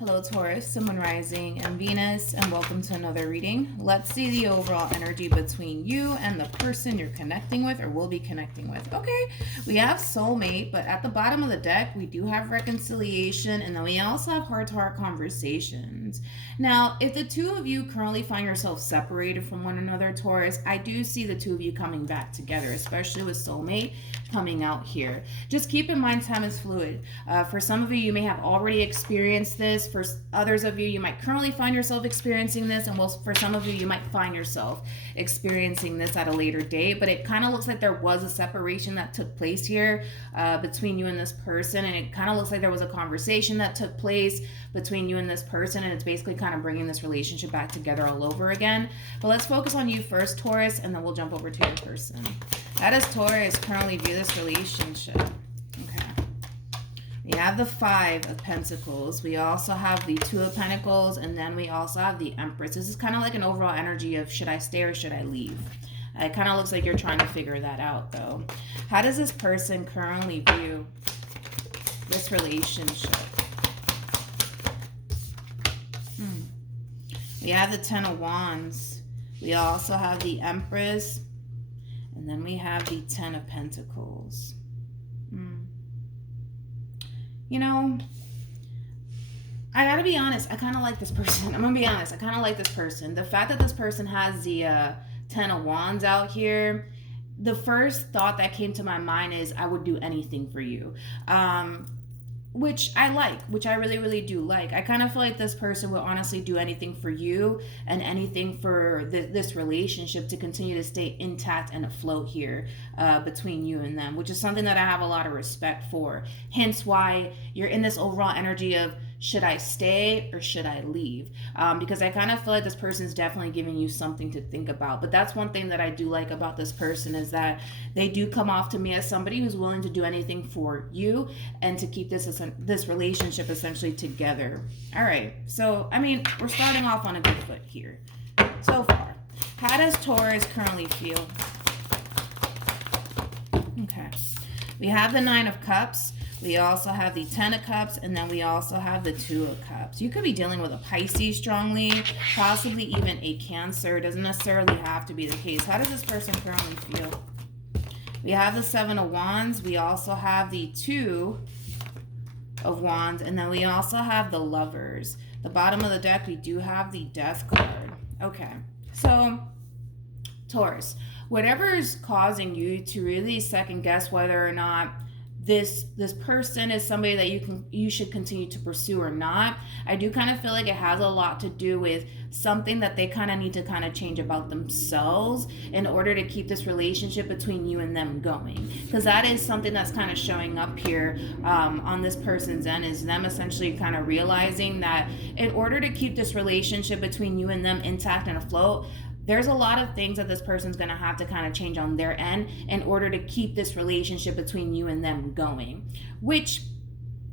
Hello Taurus, Sun, Moon, Rising, and Venus, and welcome to another reading. Let's see the overall energy between you and the person you're connecting with or will be connecting with. Okay, we have soulmate, but at the bottom of the deck, we do have reconciliation, and then we also have heart-to-heart conversations. Now, if the two of you currently find yourselves separated from one another, Taurus, I do see the two of you coming back together, especially with soulmate coming out here. Just keep in mind time is fluid. For some of you, you may have already experienced this. For others of you, you might currently find yourself experiencing this, and for some of you, you might find yourself experiencing this at a later date. But it kind of looks like there was a separation that took place here between you and this person, and it kind of looks like there was a conversation that took place between you and this person, and it's basically kind of bringing this relationship back together all over again. But let's focus on you first, Taurus, and then we'll jump over to your person. How does Taurus currently view this relationship? Okay. We have the Five of Pentacles. We also have the Two of Pentacles, and then we also have the Empress. This is kind of like an overall energy of should I stay or should I leave? It kind of looks like you're trying to figure that out, though. How does this person currently view this relationship? We have the Ten of Wands. We also have the Empress. And then we have the Ten of Pentacles. You know, I gotta be honest. I kind of like this person. I'm gonna be honest. I kind of like this person. The fact that this person has the Ten of Wands out here, the first thought that came to my mind is I would do anything for you. Which I like, which I really, really do like. I kind of feel like this person will honestly do anything for you and anything for this relationship to continue to stay intact and afloat here between you and them, which is something that I have a lot of respect for. Hence why you're in this overall energy of should I stay or should I leave? Because I kind of feel like this person is definitely giving you something to think about. But that's one thing that I do like about this person is that they do come off to me as somebody who's willing to do anything for you and to keep this relationship essentially together. All right. So, I mean, we're starting off on a good foot here so far. How does Taurus currently feel? Okay. We have the Nine of Cups. We also have the Ten of Cups, and then we also have the Two of Cups. You could be dealing with a Pisces strongly, possibly even a Cancer. It doesn't necessarily have to be the case. How does this person currently feel? We have the Seven of Wands. We also have the Two of Wands, and then we also have the Lovers. The bottom of the deck, we do have the Death card. Okay, so Taurus, whatever is causing you to really second guess whether or not this person is somebody that you should continue to pursue or not, I do kind of feel like it has a lot to do with something that they kind of need to kind of change about themselves in order to keep this relationship between you and them going, because that is something that's kind of showing up here on this person's end, is them essentially kind of realizing that in order to keep this relationship between you and them intact and afloat, there's a lot of things that this person's going to have to kind of change on their end in order to keep this relationship between you and them going, which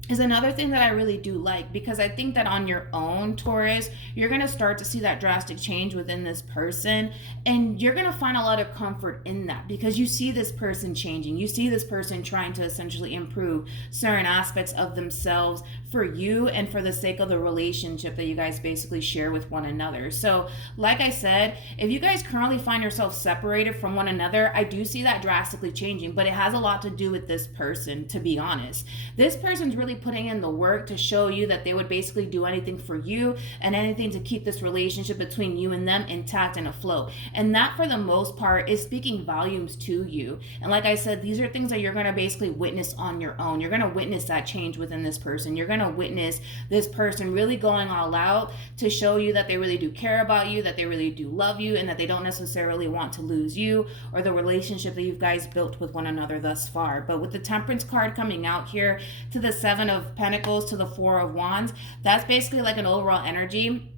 is another thing that I really do like, because I think that on your own, Taurus, you're going to start to see that drastic change within this person, and you're going to find a lot of comfort in that because you see this person changing. You see this person trying to essentially improve certain aspects of themselves for you and for the sake of the relationship that you guys basically share with one another. So like I said, if you guys currently find yourself separated from one another, I do see that drastically changing, but it has a lot to do with this person, to be honest. This person's really putting in the work to show you that they would basically do anything for you and anything to keep this relationship between you and them intact and afloat. And that, for the most part, is speaking volumes to you. And like I said, these are things that you're going to basically witness on your own. You're going to witness that change within this person. You're going to witness this person really going all out to show you that they really do care about you, that they really do love you, and that they don't necessarily want to lose you or the relationship that you guys built with one another thus far. But with the Temperance card coming out here to the Seven of Pentacles to the Four of Wands, that's basically like an overall energy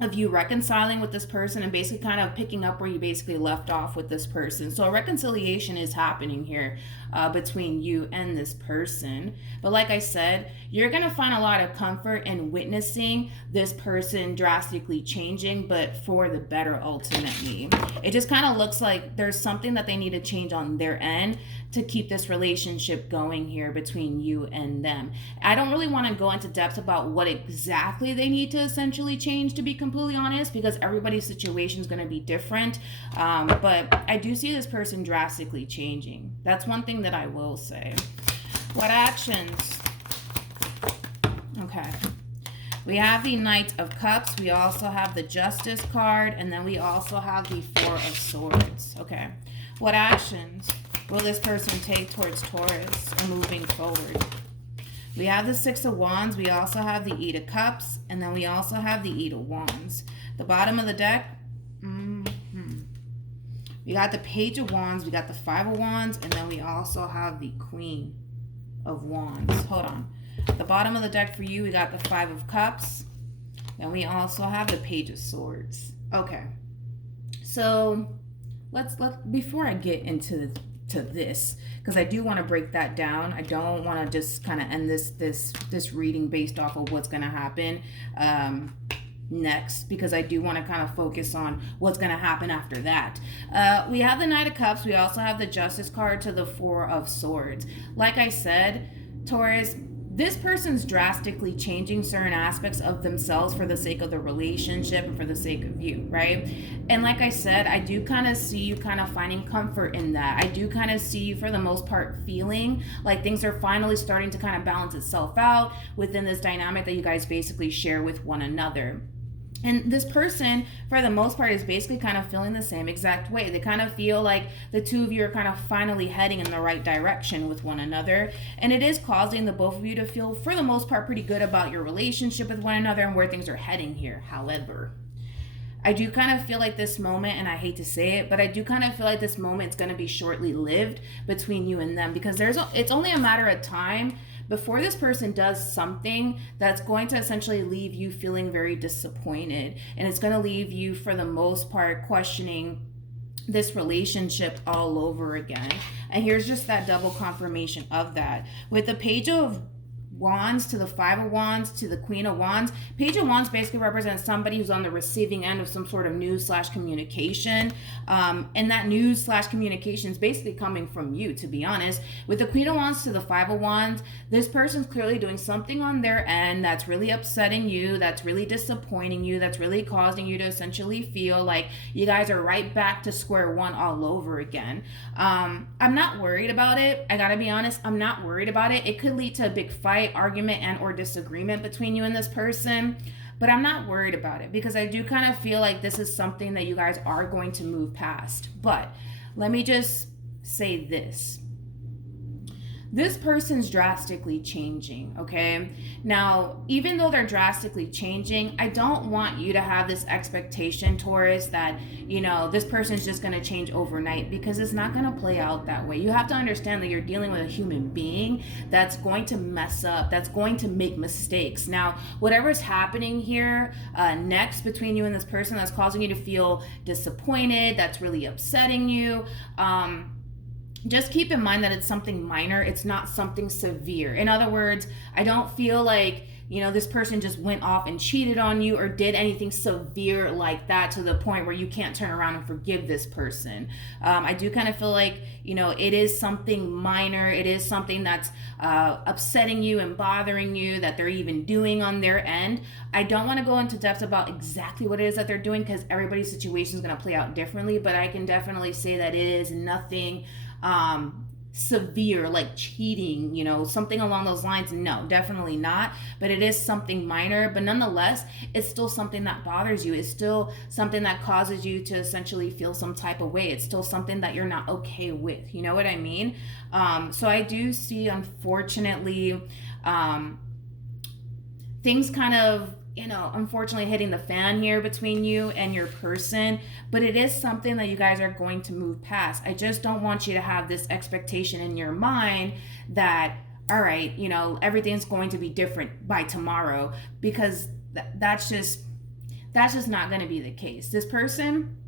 of you reconciling with this person and basically kind of picking up where you basically left off with this person. So a reconciliation is happening here between you and this person. But like I said, you're going to find a lot of comfort in witnessing this person drastically changing, but for the better ultimately. It just kind of looks like there's something that they need to change on their end to keep this relationship going here between you and them. I don't really want to go into depth about what exactly they need to essentially change, to be completely honest, because everybody's situation is going to be different. But I do see this person drastically changing. That's one thing that I will say. What actions? Okay. We have the Knight of Cups. We also have the Justice card. And then we also have the Four of Swords. Okay. What actions will this person take towards Taurus and moving forward? We have the Six of Wands. We also have the Eight of Cups. And then we also have the Eight of Wands. The bottom of the deck. We got the Page of Wands. We got the Five of Wands. And then we also have the Queen of Wands. Hold on. The bottom of the deck for you, we got the Five of Cups. Then we also have the Page of Swords. Okay. So let's before I get into this, because I do want to break that down. I don't want to just kind of end this reading based off of what's going to happen next, because I do want to kind of focus on what's going to happen after that. We have the Knight of Cups. We also have the Justice card to the Four of Swords. Like I said, Taurus, this person's drastically changing certain aspects of themselves for the sake of the relationship and for the sake of you, right? And like I said, I do kind of see you kind of finding comfort in that. I do kind of see you, for the most part, feeling like things are finally starting to kind of balance itself out within this dynamic that you guys basically share with one another. And this person, for the most part, is basically kind of feeling the same exact way. They kind of feel like the two of you are kind of finally heading in the right direction with one another. And it is causing the both of you to feel, for the most part, pretty good about your relationship with one another and where things are heading here. However, I do kind of feel like this moment, and I hate to say it, but I do kind of feel like this moment is going to be shortly lived between you and them, because it's only a matter of time before this person does something that's going to essentially leave you feeling very disappointed. And it's going to leave you, for the most part, questioning this relationship all over again. And here's just that double confirmation of that. With the Page of Wands to the Five of Wands to the Queen of Wands. Page of Wands basically represents somebody who's on the receiving end of some sort of news/communication. And that news/communication is basically coming from you, to be honest. With the Queen of Wands to the Five of Wands, this person's clearly doing something on their end that's really upsetting you, that's really disappointing you, that's really causing you to essentially feel like you guys are right back to square one all over again. I'm not worried about it. I gotta be honest, I'm not worried about it. It could lead to a big fight, argument, and or disagreement between you and this person, but I'm not worried about it, because I do kind of feel like this is something that you guys are going to move past. But let me just say this. This person's drastically changing, okay? Now, even though they're drastically changing, I don't want you to have this expectation, Taurus, that, this person's just going to change overnight, because it's not going to play out that way. You have to understand that you're dealing with a human being that's going to mess up, that's going to make mistakes. Now, whatever's happening here next between you and this person that's causing you to feel disappointed, that's really upsetting you, just keep in mind that it's something minor. It's not something severe. In other words, I don't feel like, this person just went off and cheated on you or did anything severe like that to the point where you can't turn around and forgive this person. I do kind of feel like, it is something minor. It is something that's upsetting you and bothering you that they're even doing on their end. I don't want to go into depth about exactly what it is that they're doing, because everybody's situation is going to play out differently, but I can definitely say that it is nothing severe, like cheating, something along those lines. No, definitely not. But it is something minor, but nonetheless, it's still something that bothers you. It's still something that causes you to essentially feel some type of way. It's still something that you're not okay with. You know what I mean? So I do see, unfortunately, things kind of, unfortunately hitting the fan here between you and your person, but it is something that you guys are going to move past. I just don't want you to have this expectation in your mind that, all right, everything's going to be different by tomorrow, because that's just not going to be the case. This person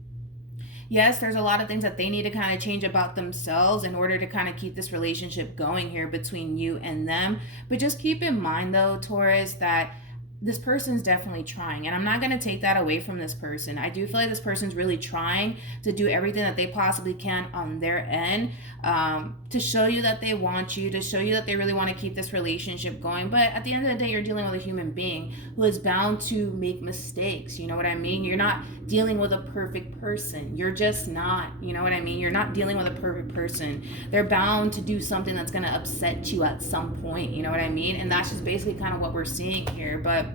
Yes, there's a lot of things that they need to kind of change about themselves in order to kind of keep this relationship going here between you and them. But just keep in mind though, Taurus, that this person's definitely trying, and I'm not going to take that away from this person. I do feel like this person's really trying to do everything that they possibly can on their end, to show you that they want you, to show you that they really want to keep this relationship going. But at the end of the day, you're dealing with a human being who is bound to make mistakes. You know what I mean? You're not dealing with a perfect person. You're just not. You know what I mean? You're not dealing with a perfect person. They're bound to do something that's going to upset you at some point. You know what I mean? And that's just basically kind of what we're seeing here. But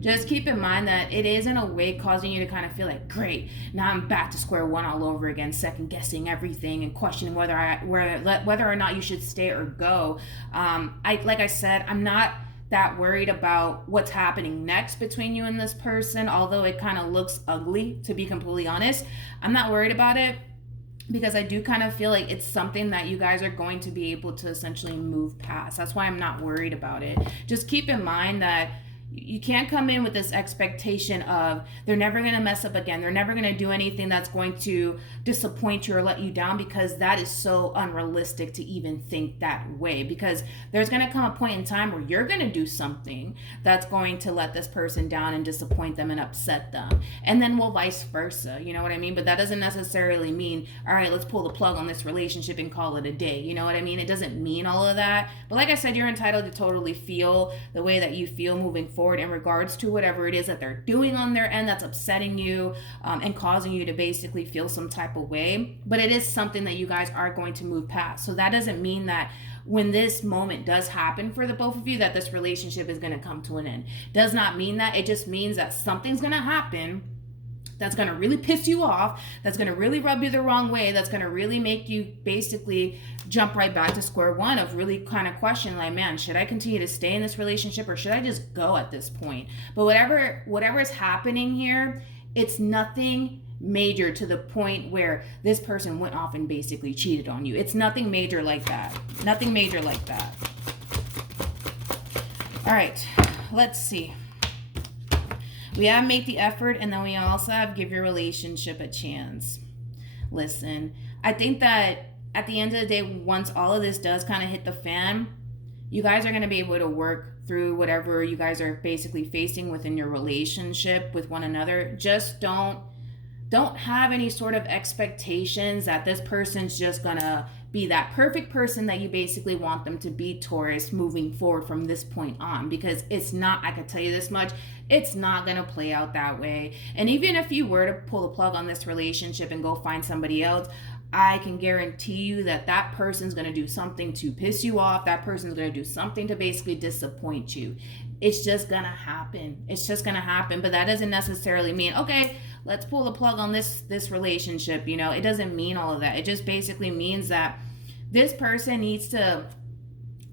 just keep in mind that it is in a way causing you to kind of feel like, great, now I'm back to square one all over again, second guessing everything and questioning whether or not you should stay or go. Like I said, I'm not that worried about what's happening next between you and this person, although it kind of looks ugly, to be completely honest. I'm not worried about it, because I do kind of feel like it's something that you guys are going to be able to essentially move past. That's why I'm not worried about it. Just keep in mind that you can't come in with this expectation of they're never going to mess up again. They're never going to do anything that's going to disappoint you or let you down, because that is so unrealistic to even think that way. Because there's going to come a point in time where you're going to do something that's going to let this person down and disappoint them and upset them. And then we'll vice versa. You know what I mean? But that doesn't necessarily mean, all right, let's pull the plug on this relationship and call it a day. You know what I mean? It doesn't mean all of that. But like I said, you're entitled to totally feel the way that you feel moving forward in regards to whatever it is that they're doing on their end that's upsetting you, and causing you to basically feel some type of way. But it is something that you guys are going to move past. So that doesn't mean that when this moment does happen for the both of you that this relationship is going to come to an end. Does not mean that. It just means that something's going to happen that's going to really piss you off, that's going to really rub you the wrong way, that's going to really make you basically jump right back to square one of really kind of question, like, man, should I continue to stay in this relationship or should I just go at this point? But whatever is happening here, it's nothing major to the point where this person went off and basically cheated on you. It's nothing major like that. Nothing major like that. All right, let's see. We have make the effort, and then we also have give your relationship a chance. Listen, I think that at the end of the day, once all of this does kind of hit the fan, you guys are going to be able to work through whatever you guys are basically facing within your relationship with one another. Just don't have any sort of expectations that this person's just going to be that perfect person that you basically want them to be, Taurus, moving forward from this point on, because it's not. I can tell you this much, it's not going to play out that way. And even if you were to pull the plug on this relationship and go find somebody else, I can guarantee you that that person's going to do something to piss you off. That person's going to do something to basically disappoint you. It's just going to happen. It's just going to happen. But that doesn't necessarily mean, okay, let's pull the plug on this relationship. You know, it doesn't mean all of that. It just basically means that this person needs to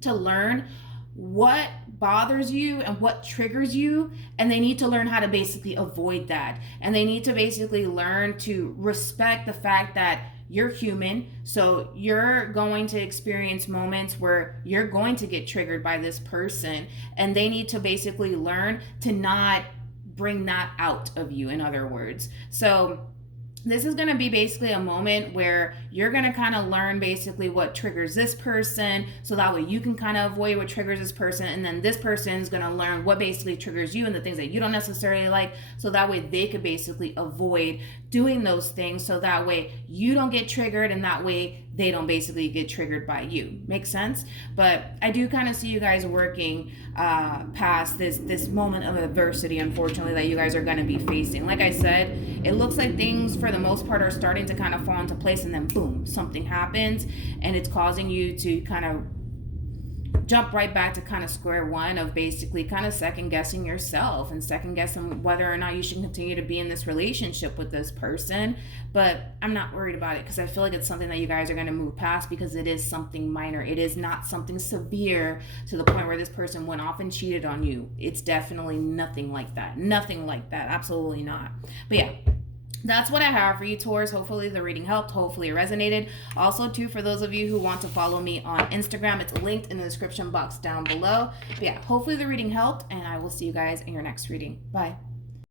learn what bothers you and what triggers you, and they need to learn how to basically avoid that. And they need to basically learn to respect the fact that you're human, so you're going to experience moments where you're going to get triggered by this person, and they need to basically learn to not bring that out of you, in other words. So this is going to be basically a moment where you're going to kind of learn basically what triggers this person, so that way you can kind of avoid what triggers this person, and then this person is going to learn what basically triggers you and the things that you don't necessarily like, so that way they could basically avoid doing those things, so that way you don't get triggered, and that way they don't basically get triggered by you. Make sense? But I do kind of see you guys working past this moment of adversity, unfortunately, that you guys are going to be facing. Like I said, it looks like things for the most part are starting to kind of fall into place, and then boom, something happens, and it's causing you to kind of jump right back to kind of square one of basically kind of second guessing yourself and second guessing whether or not you should continue to be in this relationship with this person. But I'm not worried about it, because I feel like it's something that you guys are going to move past, because it is something minor. It is not something severe to the point where this person went off and cheated on you. It's definitely nothing like that. Nothing like that. Absolutely not. But yeah, that's what I have for you, Taurus. Hopefully the reading helped. Hopefully it resonated. Also, too, for those of you who want to follow me on Instagram, it's linked in the description box down below. But yeah, hopefully the reading helped, and I will see you guys in your next reading. Bye.